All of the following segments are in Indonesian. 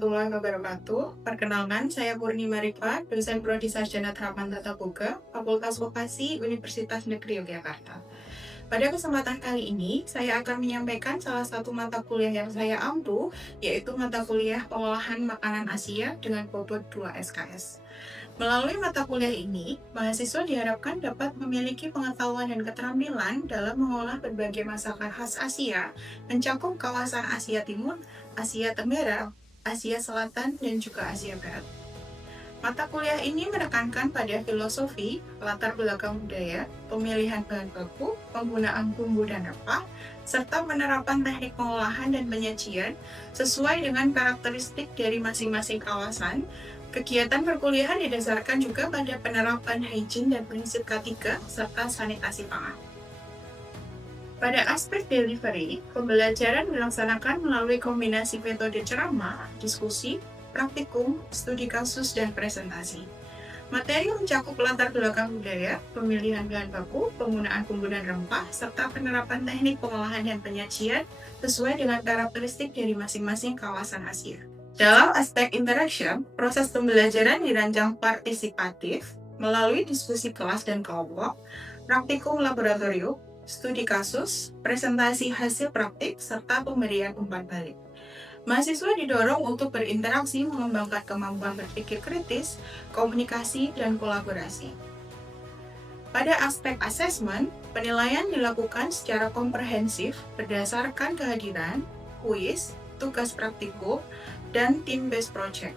warahmatullahi wabarakatuh. Perkenalkan, saya Purnima Rifa, dosen Prodi Sarjana Terapan Tata Boga, Fakultas Vokasi Universitas Negeri Yogyakarta. Pada kesempatan kali ini, saya akan menyampaikan salah satu mata kuliah yang saya ampu, yaitu mata kuliah Pengolahan Makanan Asia dengan bobot 2 SKS. Melalui mata kuliah ini, mahasiswa diharapkan dapat memiliki pengetahuan dan keterampilan dalam mengolah berbagai masakan khas Asia, mencakup kawasan Asia Timur, Asia Tenggara, Asia Selatan, dan juga Asia Barat. Mata kuliah ini menekankan pada filosofi, latar belakang budaya, pemilihan bahan baku, penggunaan bumbu dan rempah, serta penerapan teknik pengolahan dan penyajian sesuai dengan karakteristik dari masing-masing kawasan. Kegiatan perkuliahan didasarkan juga pada penerapan hygiene dan prinsip K3 serta sanitasi pangan. Pada aspek delivery, pembelajaran dilaksanakan melalui kombinasi metode ceramah, diskusi, praktikum, studi kasus, dan presentasi. Materi mencakup latar belakang budaya, pemilihan bahan baku, penggunaan bumbu dan rempah, serta penerapan teknik pengolahan dan penyajian sesuai dengan karakteristik dari masing-masing kawasan Asia. Dalam aspek interaction, proses pembelajaran dirancang partisipatif melalui diskusi kelas dan kelompok, praktikum laboratorium, studi kasus, presentasi hasil praktik, serta pemberian umpan balik. Mahasiswa didorong untuk berinteraksi mengembangkan kemampuan berpikir kritis, komunikasi, dan kolaborasi. Pada aspek asesmen, penilaian dilakukan secara komprehensif berdasarkan kehadiran, kuis, tugas praktikum, dan team-based project.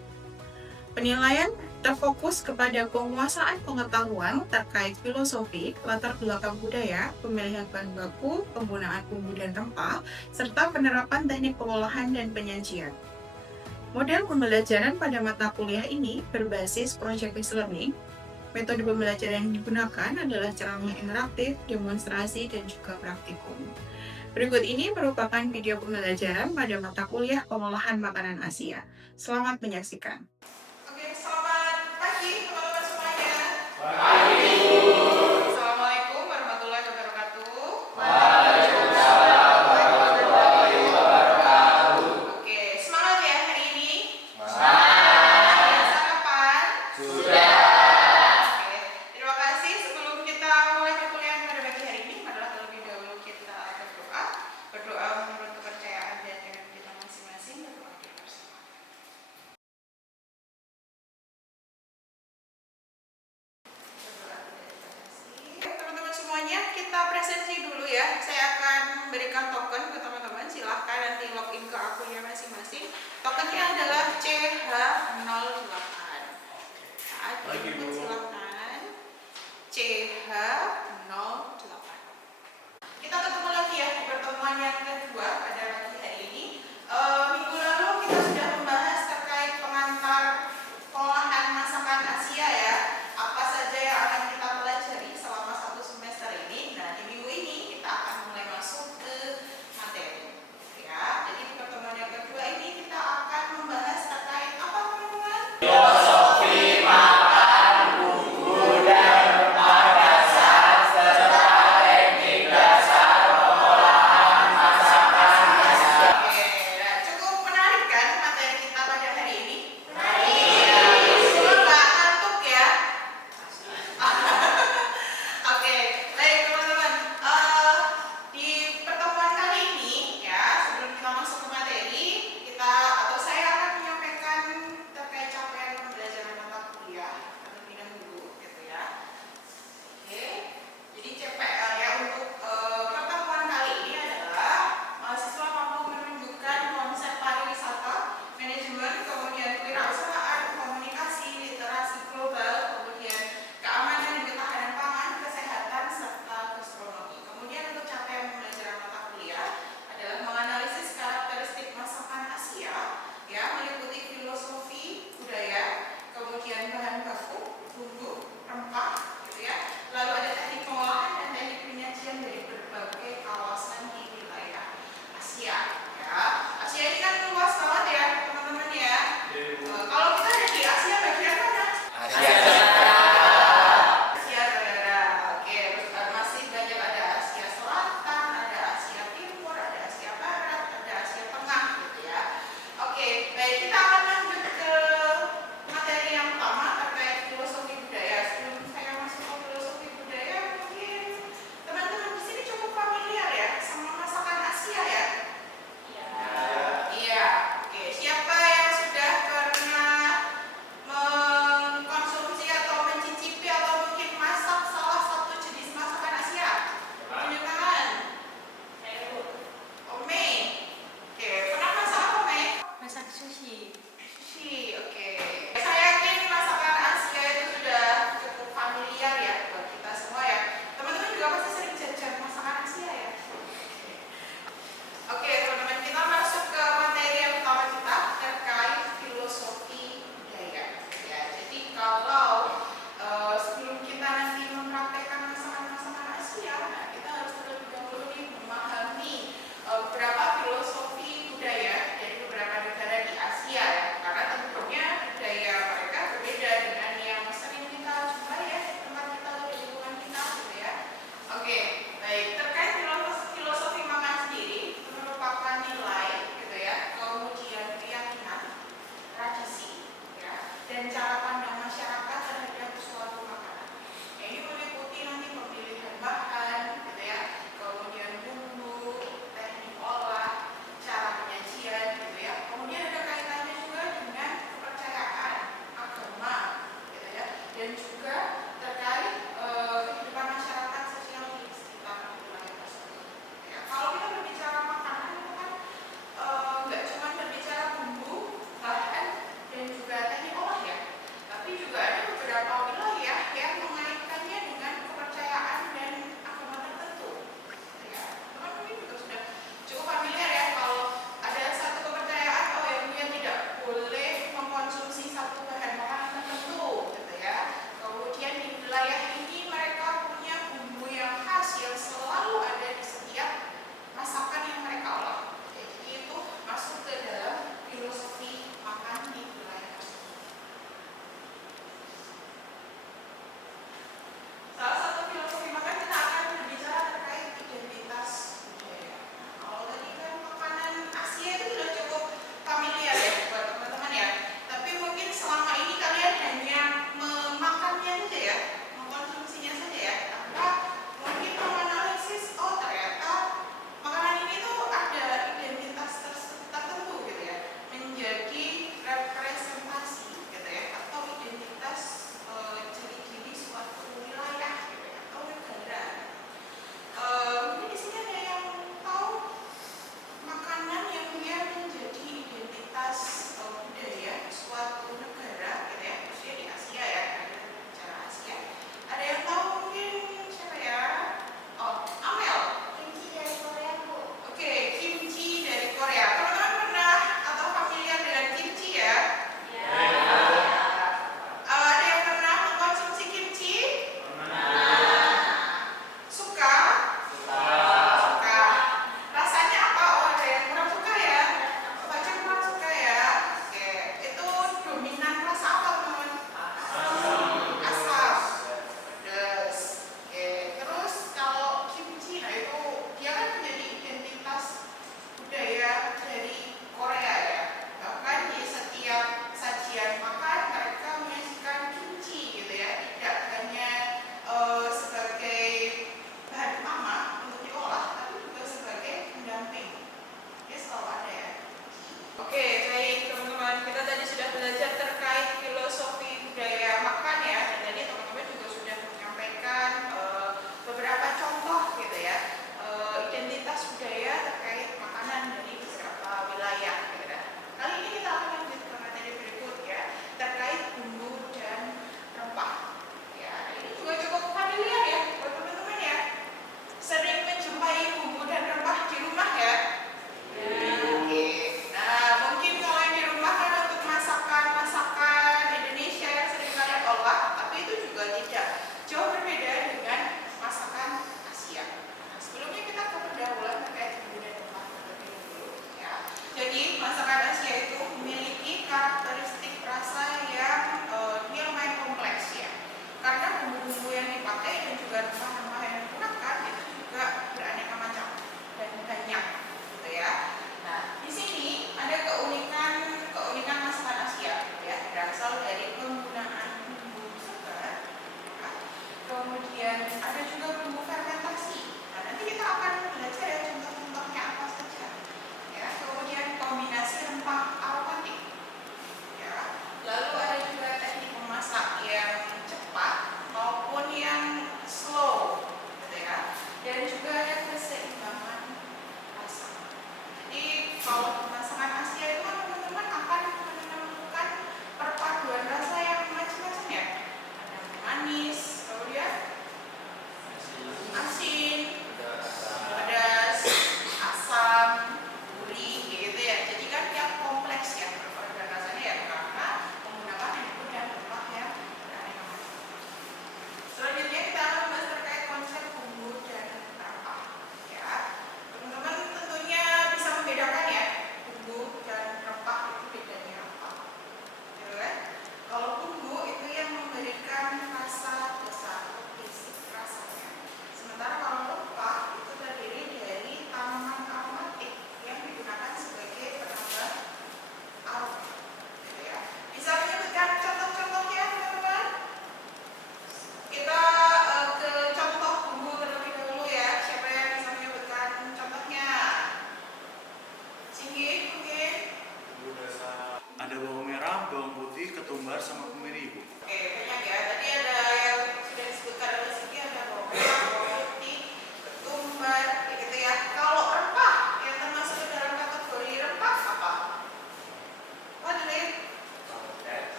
Penilaian terfokus kepada penguasaan pengetahuan terkait filosofi, latar belakang budaya, pemilihan bahan baku, penggunaan bumbu dan rempah, serta penerapan teknik pengolahan dan penyajian. Model pembelajaran pada mata kuliah ini berbasis project-based learning. Metode pembelajaran yang digunakan adalah ceramah interaktif, demonstrasi, dan juga praktikum. Berikut ini merupakan video pembelajaran pada mata kuliah Pengolahan Makanan Asia. Selamat menyaksikan. Oke, selamat pagi teman-teman semuanya. Pagi. Assalamualaikum warahmatullahi wabarakatuh. Waalaikumsalam warahmatullahi wabarakatuh. Oke, semangat ya hari ini? Semangat. Sudah sarapan? Sudah. Oke, terima kasih. Sebelum kita mulai perkuliahan pada pagi hari ini, adalah terlebih dahulu kita berdoa. Berdoa menurut kepercayaan dan dengan kita masing-masing. Berdoa bersama. Teman-teman semuanya, kita presensi dulu ya. Saya akan memberikan token ke teman-teman. Silahkan nanti login ke akunnya masing-masing. Tokennya adalah CH08. Nah, teman-teman silahkan CH08. Kita ketemu lagi ya di pertemuan yang kedua pada pagi hari ini. Minggu lalu kita sudah membahas terkait pengantar pengolahan masakan Asia ya. Apa saja yang akan kita pelajari selama satu semester ini. Nah, di minggu ini kita akan mulai masuk ke materi. Ya, jadi di pertemuan yang kedua ini kita akan membahas terkait apa teman-teman? kalau sebelum kita nanti mempraktekkan masakan-masakan Asia, nah, kita harus terlebih dahulu nih memahami beberapa filosofi budaya dari beberapa negara di Asia ya, karena tentunya budaya mereka berbeda dengan yang sering kita jumpai ya di tempat kita atau di lingkungan kita gitu ya. Oke, baik, terkait filosofi makan sendiri itu merupakan nilai gitu ya, kemudian keyakinan, tradisi ya, dan cara pandang masyarakat terhadap suatu makanan. Nah, ini meliputi nanti pemilihan bahan gitu ya, kemudian bumbu, teknik olah, cara penyajian gitu ya. Kemudian ada kaitannya juga dengan kepercayaan agama gitu ya, dan juga terkait kehidupan masyarakat sosial di sekitar wilayah tersebut. Ya, kalau kita berbicara makanan itu kan nggak cuma berbicara bumbu, bahan, dan juga teknik olah ya.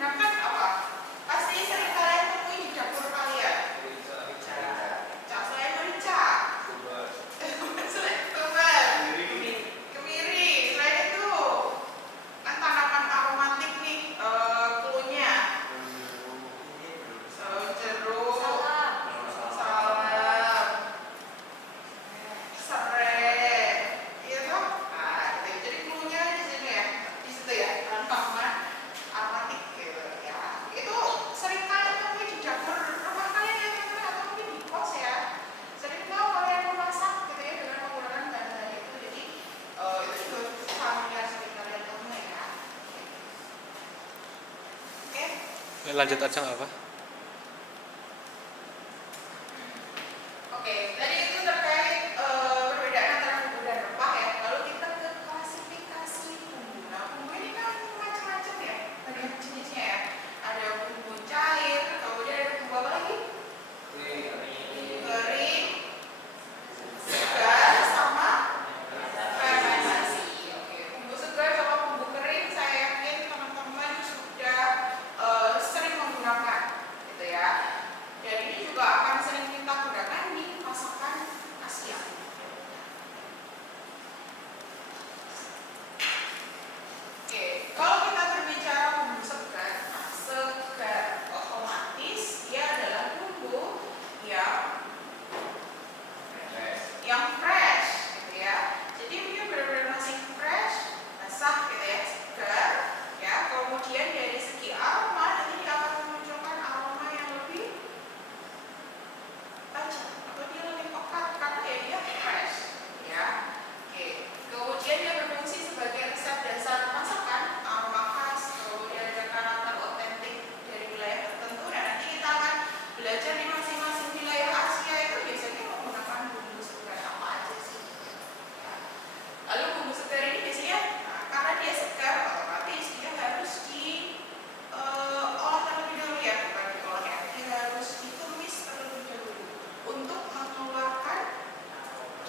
menggunakan apa? Pasti sering kalian temui di dapur kalian. Selain merica, selain tumbal, kemiri, selain itu kan tanaman aromatik nih, cluenya jeruk, salam, serai, gitu. Nah, gitu. Jadi cluenya di sini ya, di situ ya, tanaman aromatik gitu ya. Itu sering kalian temui di dapur rumah kalian ya teman-teman, atau mungkin di kos ya. Sering tahu kalian memasak gitu ya dengan menggunakan bahan-bahan itu. Jadi itu juga familiar sering kalian temui ya. Oke. Lanjut aja nggak apa? Oke, tadi itu terkait perbedaan antara bumbu dan rempah ya. Lalu kita ke klasifikasi bumbu. Nah, bumbu ini kan macam-macam ya. Ada jenisnya ya. Ada bumbu cair, kemudian ada bumbu apa lagi? Kering, segar, sama fermentasi. Oke, bumbu segar sama bumbu kering saya yakin teman-teman sudah sering menggunakan, gitu ya. Dan ini juga akan sering kita gunakan di masakan Asia. Oke, kalau kita berbicara bumbu segar, otomatis dia adalah bumbu yang fresh, gitu ya. Jadi dia benar-benar masih fresh, basah, gitu ya, segar, ya. Kemudian dari segi aroma, nanti dia akan memunculkan aroma yang lebih tajam atau dia lebih pekat karena ya dia fresh, ya. Oke. Kemudian dia berfungsi sebagai resep dasar masakan, aroma khas, kemudian ada karakter otentik dari wilayah tertentu. Dan nanti kita akan belajar di masing-masing wilayah Asia itu biasanya menggunakan bumbu segar apa aja sih. Ya. Lalu bumbu segar ini biasanya karena dia segar, otomatis dia harus diolah terlebih dahulu ya, bukan diolah ya. Dia harus ditumis terlebih dahulu untuk mengeluarkan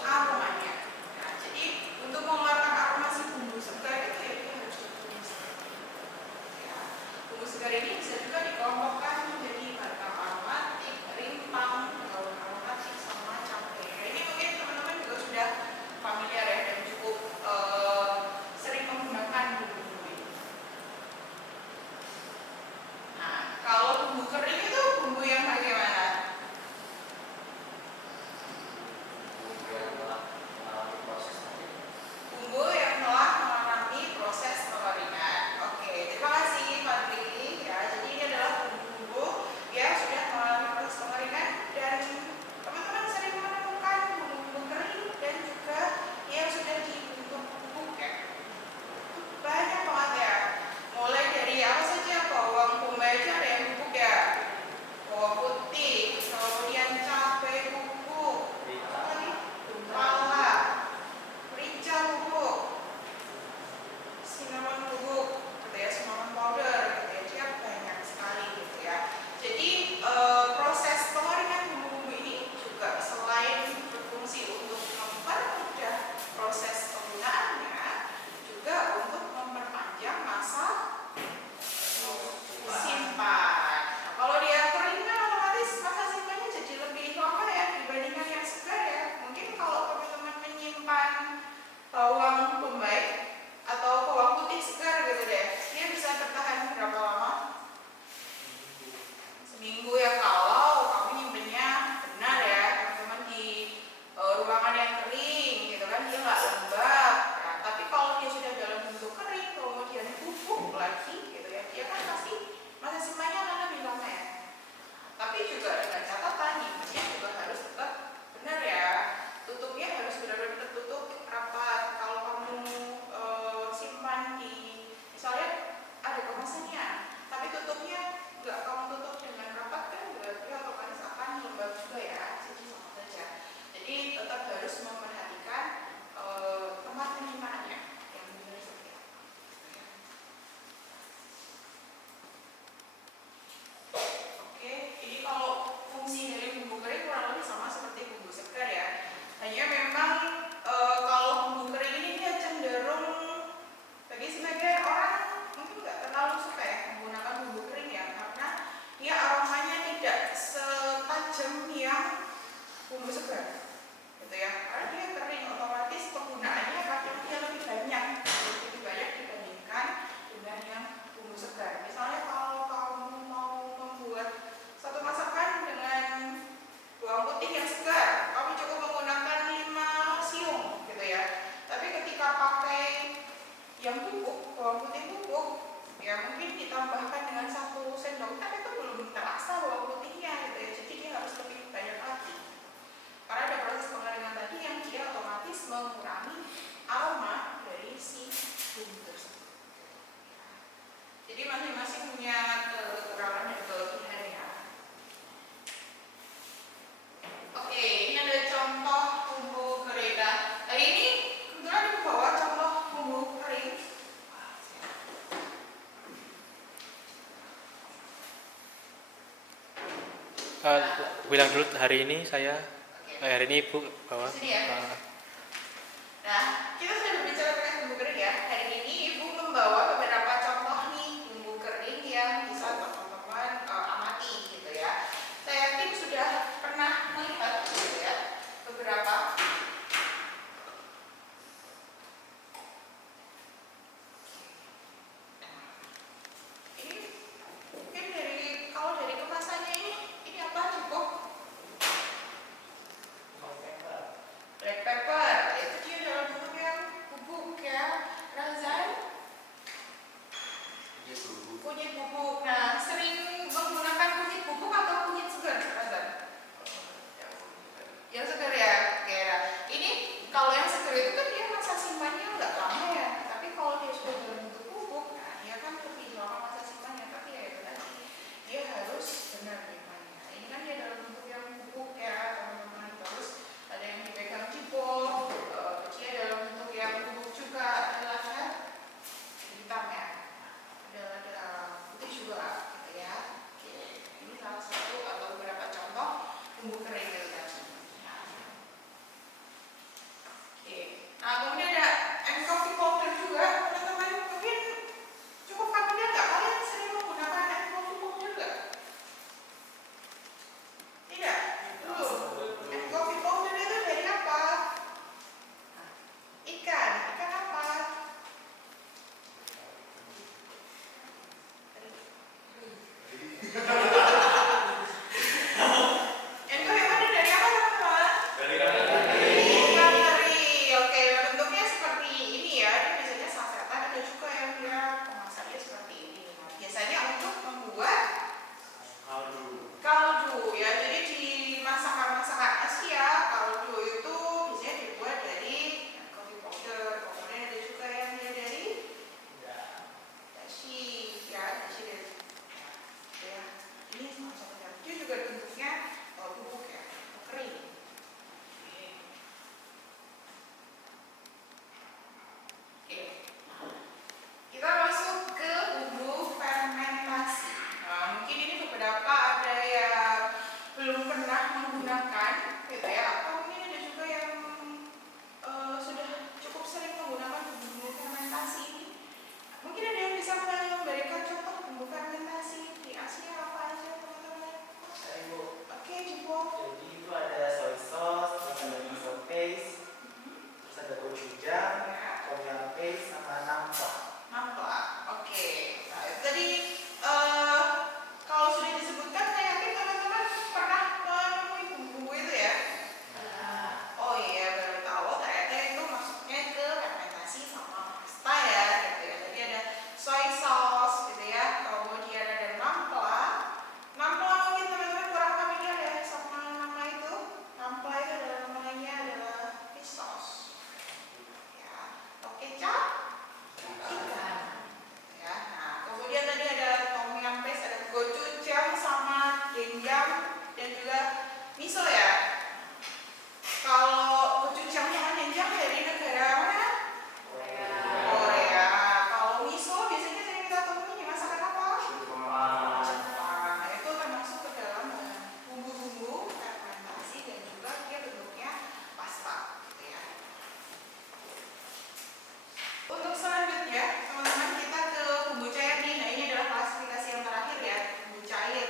aromanya. Nah, jadi untuk mengeluarkan aroma si bumbu segar itu ya dia harus ditumis. Ya. Bumbu segar ini bisa juga dikelompokkan menjadi beragam aromatik, rintang, daun aromatik, sama cabai. Nah, ini mungkin teman-teman juga sudah familiar ya dan cukup sering menggunakan bumbu ini. Nah, kalau bumbu kering itu bumbu yang bagaimana? Bumbu yang telah mengalami proses pengeringan. Oke, terima kasih Pak Tri. Ya, jadi ini adalah bumbu Jadi masing-masing punya kekurangan dan kelebihan ya. Oke, ini ada contoh bumbu kering. Nah, hari ini kebetulan aku bawa contoh bumbu kering. Bilang dulu hari ini saya, hari ini Ibu bawa. Sini ya. Nah, kita sudah berbicara mengenai bumbu kering ya. Hari ini Ibu membawa beberapa contoh nih bumbu kering yang bisa teman-teman amati gitu ya. Saya yakin sudah pernah melihat gitu ya beberapa. Ini mungkin kalau dari kemasannya ini apa cukup? Black pepper, itu dia dalam bentuk yang bubuk ya. Razan kunyit bubuk. Nah, sering menggunakan kunyit bubuk atau kunyit segar, Razan? Yang segar ya. Oke, nah, ini kalau yang segar itu kan dia masa simpannya nggak lama ya. Tapi kalau dia sudah dalam bentuk bubuk, nah dia kan lebih lama masa simpannya. Tapi ya itu tadi, dia harus benar simpannya. Ini kan dia dalam bentuk yang bubuk ya, teman-teman. Terus ada yang dipegang jempol, dia dalam bentuk yang bubuk juga adalah hitam ya. Ada putih juga gitu ya. Oke, ini salah satu atau beberapa contoh bumbu kering gitu tadi. Oke, nah kemudian ada coffee powder juga, teman-teman. Mungkin cukup familiar nggak kalian sering menggunakan coffee powder nggak? Tidak? Belum. Coffee powder itu dari apa? Ikan apa? Enko yang ada dari apa teman-teman? Ikan teri. Oke, bentuknya seperti ini ya. Ini biasanya sasetan, ada juga yang dia kemasannya seperti ini. Nah, biasanya untuk membuat kaldu ya. Jadi di masakan-masakan Asia, kaldu itu biasanya dibuat dari coffee powder. Kemudian ada juga yang dia dari dashi ya, dashi dari ya. Ini semacamnya. Dia juga bentuknya bubuk ya, kering. Oke. Kita masuk ke bumbu fermentasi. Nah, mungkin ini beberapa ada yang belum pernah menggunakan gitu ya, atau mungkin ada juga yang sudah cukup sering menggunakan bumbu fermentasi ini. Mungkin ada yang bisa memberikan contoh bumbu fermentasi di Asia apa aja teman-teman? Oke, jempol. Jadi itu ada soy sauce, terus ada miso paste, terus ada gochujang, tom yum paste, sama nampla. Oke. Nah, itu tadi kalau sudah disebutkan, saya yakin teman-teman pernah menemui bumbu-bumbu itu ya. Oh iya, baru tahu ternyata itu masuknya ke fermentasi sama pasta ya, gitu ya. Jadi ada soy sauce, gitu ya. Kemudian ada nampla. Nampla mungkin teman-teman kurang familiar ya sama nama itu. Nampla itu adalah namanya adalah fish sauce. Ya, kecap. Ikan. Ya, nah kemudian tadi ada tom yum paste, ada gochujang sama doenjang dan juga miso ya. Kalau gochujang sama doenjang dari negara mana? Korea. Kalau miso biasanya sering kita temui di masakan apa? Jepang. Nah, itu termasuk ke dalam bumbu-bumbu fermentasi dan juga dia bentuknya pasta gitu ya. Untuk selanjutnya, teman-teman, kita ke bumbu cair nih. Nah, ini adalah klasifikasi yang terakhir ya, bumbu cair.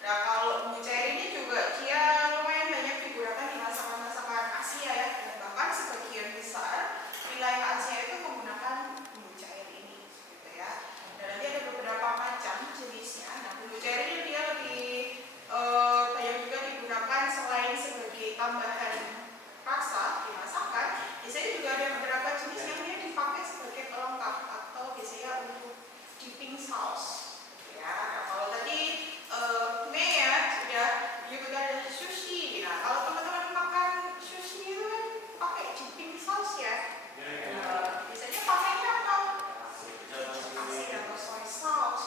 Nah, kalau bumbu cair ini juga dia lumayan banyak digunakan di masakan-masakan Asia ya. Dan bahkan sebagian besar wilayah Asia itu menggunakan bumbu cair ini, gitu ya. Dan nanti ada beberapa macam jenisnya. Nah, bumbu cair ini dia lebih banyak juga digunakan selain sebagai tambahan rasa di masakan. Biasanya juga ada beberapa jenis yang dia dipakai sebagai pelengkap atau biasanya untuk dipping sauce. Ya, nah, kalau tadi Mei ya sudah menyebutkan ada sushi. Nah, kalau teman-teman makan sushi itu kan pakai dipping sauce ya. Biasanya pakainya apa? Asin atau soy sauce.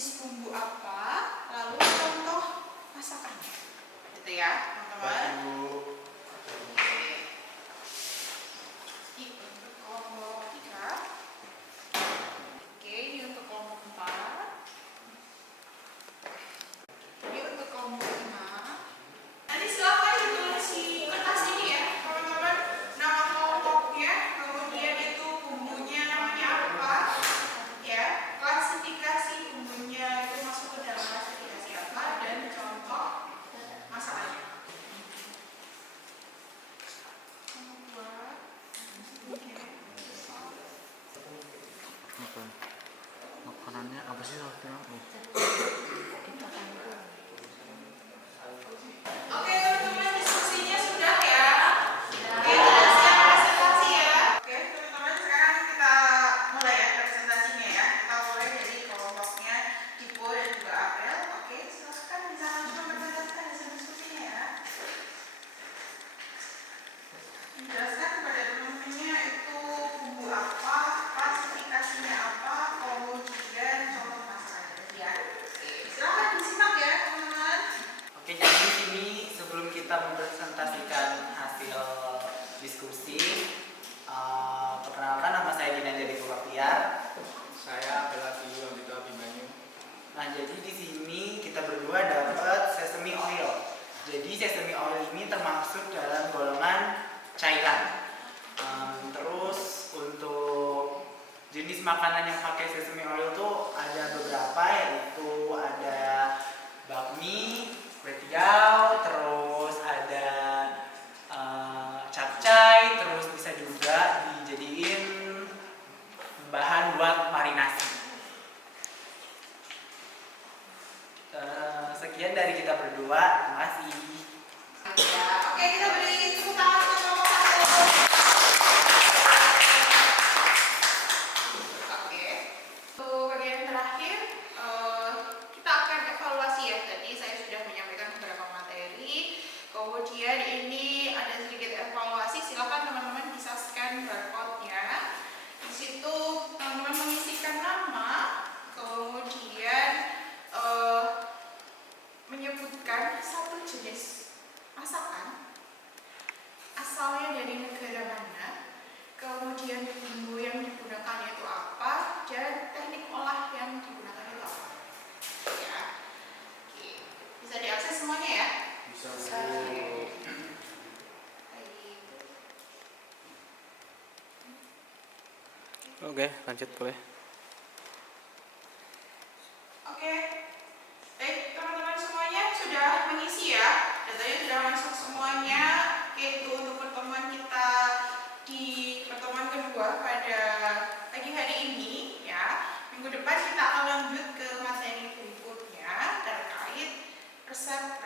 jenis bumbu apa, lalu contoh masakannya. Gitu ya, teman-teman. Oke. Ini untuk kelompok 3. Oke, ini untuk kelompok 4. Ini untuk kelompok 5. Nanti silakan ditulis di kertas ini ya, teman-teman. Nama kelompoknya, kemudian itu bumbunya namanya apa, ya. Klasifikasi bumbunya itu masuk ke dalam klasifikasi apa, dan contoh masakannya. Makanannya apa sih waktu itu? Oke teman-teman, diskusinya sudah ya. Oke, sudah siap presentasi ya. Oke teman-teman, sekarang kita mulai ya presentasinya ya. Kita mulai dari kelompoknya Dipo dan juga April. Oke, silakan bisa langsung mempresentasikan hasil diskusinya ya. Menjelaskan kepada teman-temannya itu bumbu apa, klasifikasinya apa, kemudian contoh masakannya ya. Oke, silakan disimak ya teman-teman. Oke, jadi di sini sebelum kita mempresentasikan hasil diskusi, perkenalkan nama saya Ginanjar Bahtiar. Saya adalah Tio Andito Abimanyu. Nah, jadi di sini kita berdua dapat sesame oil. Jadi sesame oil ini termasuk dalam golongan cairan. Terus untuk jenis makanan yang pakai sesame oil tuh ada beberapa, yaitu ada bakmi, kue tiaw, terus ada capcay, terus bisa juga dijadiin bahan buat marinasi. Sekian dari kita berdua, terima kasih. Ya, oke, kita beri tepuk tangan untuk kelompok 1. Oke. Untuk bagian terakhir, kita akan evaluasi ya. Tadi saya sudah menyampaikan beberapa materi. Kemudian ini ada sedikit evaluasi. Silakan teman-teman bisa scan barcode-nya. Di situ teman-teman mengisikan nama, kemudian menyebutkan satu jenis masakan, asalnya dari negara mana, kemudian bumbu yang digunakan itu apa, dan teknik olah yang digunakan itu apa. Ya. Oke. Bisa diakses semuanya ya? Bisa. Baik. Oke, lanjut boleh. Oke. Baik, teman-teman semuanya sudah mengisi ya. Datanya sudah masuk semuanya. Oke, itu untuk pertemuan kita di pertemuan kedua pada pagi hari ini ya. Minggu depan kita akan lanjut ke materi berikutnya terkait resep